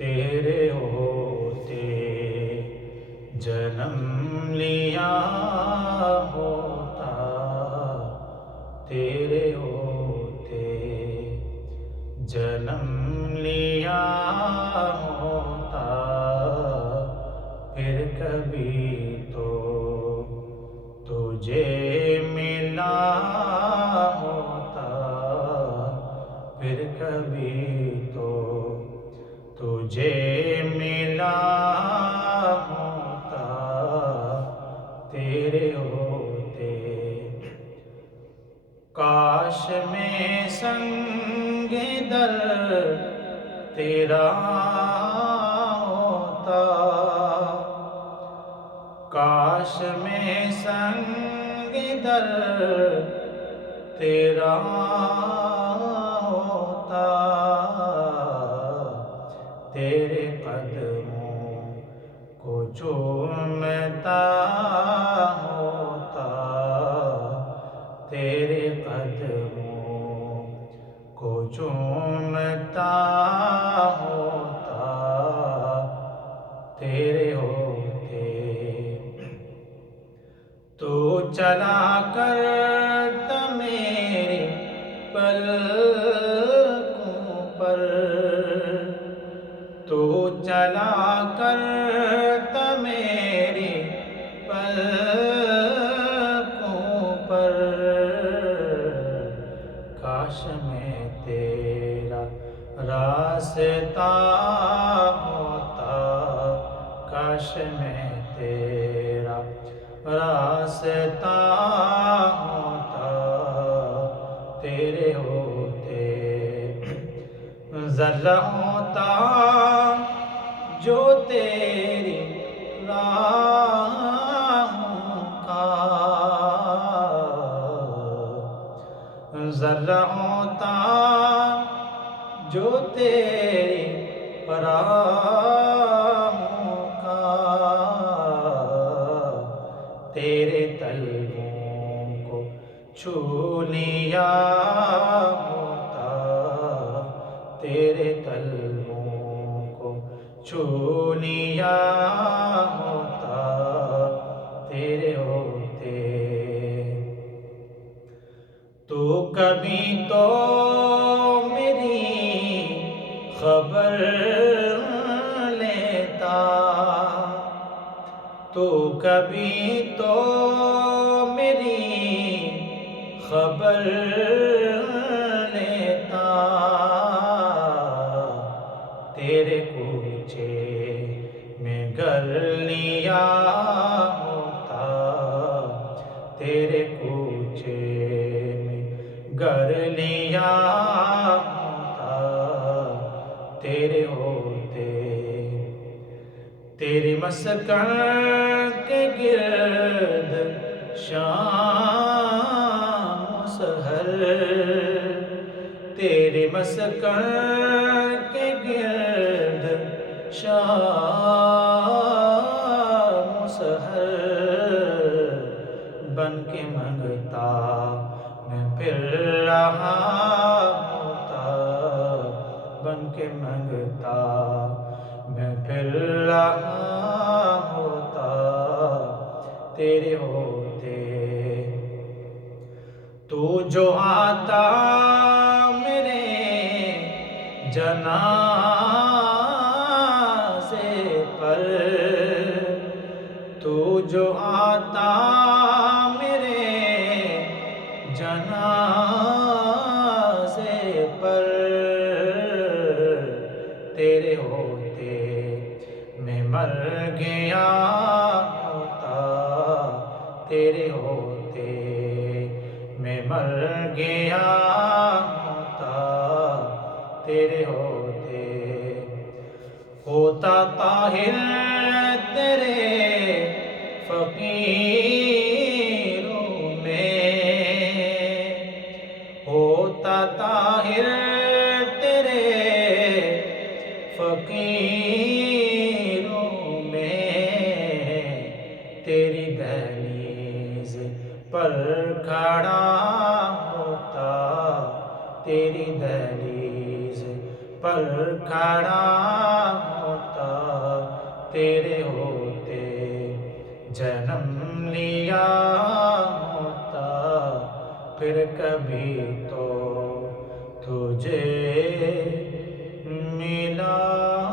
تیرے ہوتے جنم لیا ہوتا، تیرے ہوتے جنم لیا ہوتا، پھر کبھی تو تجھے ملا ہوتا، پھر کبھی تو تجھے ملا ہوتا، تیرے ہوتے کاش میں سنگ در تیرا ہوتا، کاش میں سنگ در تیرا ہوتا، تیرے قدموں کو چومتا ہوتا، تیرے قدموں کو چومتا ہوتا، تیرے ہوتے تو چلا کرتا میرے پلکوں پر، تو چلا کرتا میرے پلکوں پر، کاش میں تیرا راستہ ہوتا، کاش میں تیرا راستہ ہوتا، تیرے ہوتے ذرہ ہوتا جو تیری راہوں کا، ذرہ ہوتا جو تیری راہوں کا، تیرے تلووں کو چھو لیا ہوتا، تیرے تلووں کو چھو لیا ہوتا، تیرے ہوتے تو کبھی تو میری خبر لیتا، تو کبھی تو میری خبر لیتا، تیرے کوچے میں گھر لیا ہوتا، تیرے کوچے میں گھر لیا ہوتا، تیرے ہوتے تیری مسکن کے گرد شام و سحر، تیری مسکن کے گرد شام و سحر، بن کے منگتا میں پھر رہا ہوتا، بن کے منگتا میں پھر رہا ہوتا، تیرے ہوتے تو جو آتا میرے جنازے پر، تو جو آتا میرے جنازے پر، تیرے ہوتے میں مر گیا ہوتا، تیرے ہوتے میں مر گیا ہوتا، تیرے ہوتے ہوتا طاہر تیرے فقیروں میں، ہوتا طاہر تیرے فقیروں میں، تیری دہلیز پر کھڑا ہوتا، تیری دہلیز پر کھڑا ہوتا تیرے ہوتے جنم لیا ہوتا، پھر کبھی تو تجھے ملا